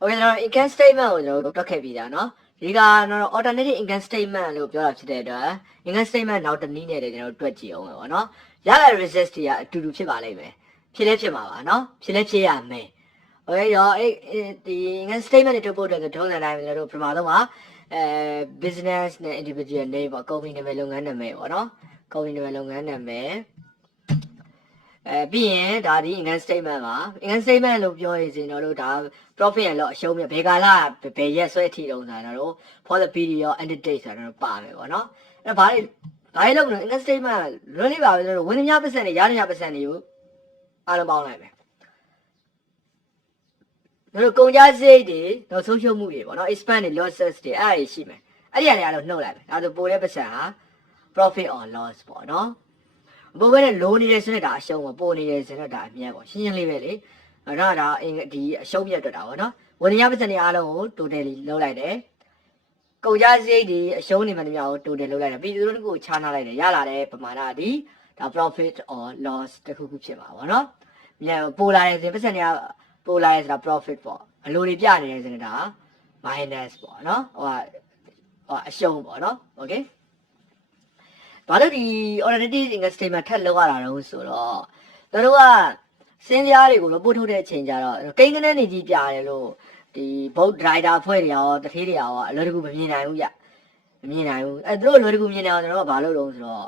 Okay ကျွန်တော် income statement ကိုကျွန်တော်တွက်ခဲ့ပြီးသားเนาะဒီကကျွန်တော် alternative income statement လို့ပြောတာဖြစ်တဲ့အတွက် income statement နောက်တစ်နည်းနဲ့လည်းကျွန်တော်တွက်ကြည့်အောင်ပဲပေါ့เนาะရတဲ့ result တွေကအတူတူဖြစ်ပါလိမ့်မယ်ဖြစ်လဲဖြစ်မှာပါเนาะဖြစ်လဲဖြစ်ရမယ် Okay ရောဒီ income statement တွေတွက်ဖို့အတွက်ထုံးစံတိုင်းကျွန်တော်တို့ပထမဆုံးကbusiness နဲ့ individual name ပေါ့ company နာမည်လုပ်ငန်းနာမည်ပေါ့เนาะ company နာမည်လုပ်ငန်းနာမည်ပြီးရင်ဒါဒီ income statement ပါ income statement လို့ပြောရင်ကျွန်တော်တို့ဒါ profit and loss အရှုံးမြတ်ဘယ်ကာလဘယ်ရက်ဆွဲအထိတုံးဆိုတာတို့ for the period and the date ဆိုတာတို့ပါမယ်ပေါ့နော်အဲ့ဘာတွေလုပ်လို့ income statement လွန်လေးပါပဲကျွန်တော်တို့ဝင်သမျှပတ်စံတွေရသမျှပတ်စံတွေကိုအားလုံးပေါင်းလိုက်မယ်တို့ကုန်ကျစရိတ်တွေတော့ဆုံးရှုံးမှုတွေပေါ့နော် expense တွေ losses တွေအဲ့ဒါရှိမယ်အဲ့ဒီအရာတွေအားလုံးနှုတ်လိုက်မယ်ဒါဆိုပိုတဲ့ပတ်စံဟာ profit or loss ပေါ့နော်ပိုပဲနဲ့လိုနေတယ်ဆိုတော့ဒါအရှုံးပေါ့ပိုနေတယ်ဆိုတော့ဒါအမြတ်ပေါ့ရှင်းရှင်းလေးပဲလေအဲ့ဒါဒီအရှုံးမြတ်တွေ့တာပေါ့နော်ဝန်ရပတ်စံတွေအားလုံးကို total လောက်လိုက်တယ်ကုန်ကျစရိတ်တွေအရှုံးနေမှတများကို total လောက်လိုက်တယ်ပြီးသူတို့ကိုခြားနာလိုက်တယ်ရလာတဲ့ပမာဏဒီဒါ profit or loss တခုခုဖြစ်မှာပေါ့နော်မြန်ပိုလာတယ်ဆိုရင်ပတ်စံတွေကပိုလာရဲဆိုတာ profit ပေါ့အလိုတွေပြနေတယ်ဆိုရင်ဒါ minus ပေါ့နော်ဟိုအရှုံးပေါ့နော် okay ဘာလို့ဒီ alternative income statement ထပ်လောက်ရတာတော့ဆိုတော့တို့ကစင်းပြားတွေကိုတော့ပို့ထုတ်တဲ့အချိန်ကျတော့ကိန်းကနေနေကြီးပြရတယ်လို့ဒီဘုတ် driver ဖွဲ့တွေရောတထေးတွေရောအလွယ်တကူမမြင်နိုင်ဘူးကြမမြင်နိုင်ဘူးအဲတို့အလွယ်တကူမြင်နေအောင်ကျွန်တော်ကဘာလုပ်လို့ဆိုတော့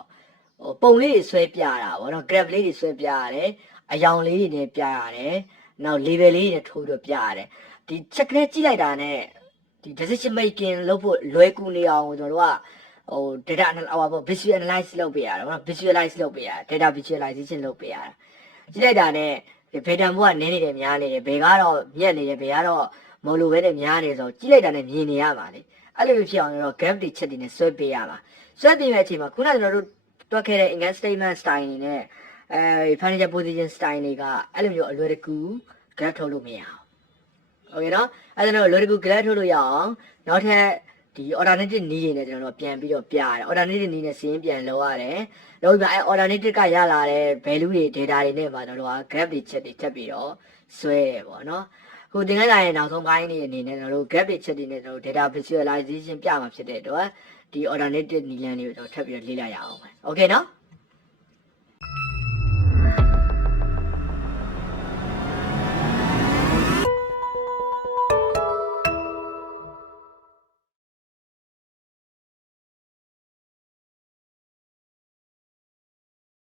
ဟိုပုံလေးတွေဆွဲပြရတာဗောနော် graph လေးတွေဆွဲပြရတယ်အယောင်လေးတွေနဲ့ပြရတယ်နောက် label လေးတွေနဲ့ထိုးပြီးပြရတယ်ဒီ check နဲ့ကြည့်လိုက်တာနဲ့ဒီ decision making လုပ်ဖို့လွယ်ကူနေအောင်ကျွန်တော်တို့ကဟို data visual analyze လုပ်ပေးရတယ်ဗောနော် visualize လုပ်ပေးရတယ် data visualization လုပ်ပေးရတယ်ကြည့်လိုက်တာနဲ့ဘယ်တန်ဖိုးကနည်းနေတယ်များနေတယ်ဘယ်ကတော့မြက်နေတယ်ဘယ်ကတော့မလို့ပဲနဲ့များနေဆိုကြည့်လိုက်တာနဲ့မြင်နေရပါလေအဲ့လိုဖြစ်အောင်တော့ graph တွေချက်တွေနဲ့ဆွဲပေးရပါဆွဲပေးမဲ့အချိန်မှာခုနကကျွန်တော်တို့တွက်ခဲ့တဲ့ income statement style တွေနဲ့financial position style တွေကအဲ့လိုမျိုးအလွယ်တကူ graph ထုတ်လို့မရအောင်โอเคเนาะအဲ့ဒါတော့အလွယ်တကူ graph ထုတ်လို့ရအောင်နောက်ထပ်ဒီ alternative နည်းတွေနဲ့ကျွန်တော်တို့ပြန်ပြီးတော့ပြရတယ် alternative နည်းနဲ့စီးရင်ပြန်လောက်ရတယ်လောက်ပြီးအဲ့ alternative ကရလာတဲ့ value တွေ data တွေနဲ့ပါကျွန်တော်တို့က graph တွေချက်တွေထပ်ပြီးတော့ဆွဲရပေါ့နော်ခုသင်ခန်းစာရဲ့နောက်ဆုံးပိုင်းလေးအနေနဲ့ကျွန်တော်တို့ graph တွေချက်တွေနဲ့ကျွန်တော်တို့ data visualization ပြမှာဖြစ်တဲ့အတွက်ဒီ alternative နည်းလမ်းလေးကိုကျွန်တော်ထပ်ပြီးတော့လေ့လာရအောင်ပဲ okay နော်